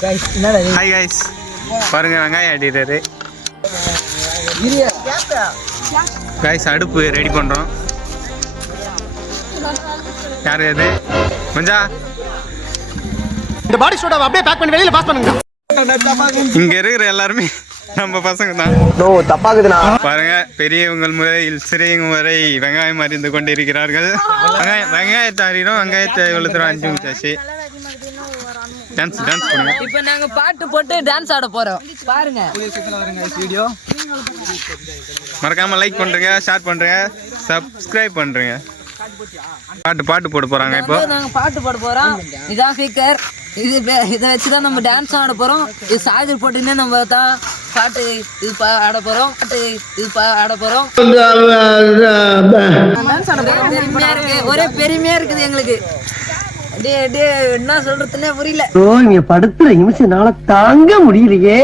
Hi guys, பாருங்க வெங்காயம் ஆட்டிட்டாரு guys. அடுப்பு ரெடி பண்றோம். யாரு அது? மஞ்சா, இந்த பாடி சோடாவை அப்படியே பேக் பண்ணி வெளியில பாஸ் பண்ணுங்க. இங்க இருக்கிற எல்லாருமே நம்ம பசங்க தான். நோ தப்பாகுதுண்ணா. பாருங்க, பெரியவங்க முதல் சிறியவங்க வரை வெங்காயம் அறிந்து கொண்டு இருக்கிறார்கள். வெங்காயத்தை அறிகிறோம். வெங்காயத்தை எவ்வளவு தூரம் அஞ்சு முடிச்சாச்சு. டான்ஸ் பண்ணுங்க. இப்போ நாங்க பாட்டு போட்டு டான்ஸ் ஆட போறோம். பாருங்க, வீடியோ மறக்காம லைக் பண்றீங்க, ஷேர் பண்றீங்க, சப்ஸ்கிரைப் பண்றீங்க. பாட்டு போட போறாங்க. இப்போ நாங்க பாட்டு போட போறோம். இதான் ஸ்பீக்கர். இதை வச்சுதான் நம்ம டான்ஸ் ஆட போறோம். இது சார்ஜர் போட்டுன்னே நம்ம தான் பாட்டு ஆட போறோம். பெருமையா இருக்கு, ஒரே பெருமையா இருக்குது எங்களுக்கு. என்ன சொல்றதுன்னே புரியல. படுத்துற நிமிஷம் தாங்க முடியலையே.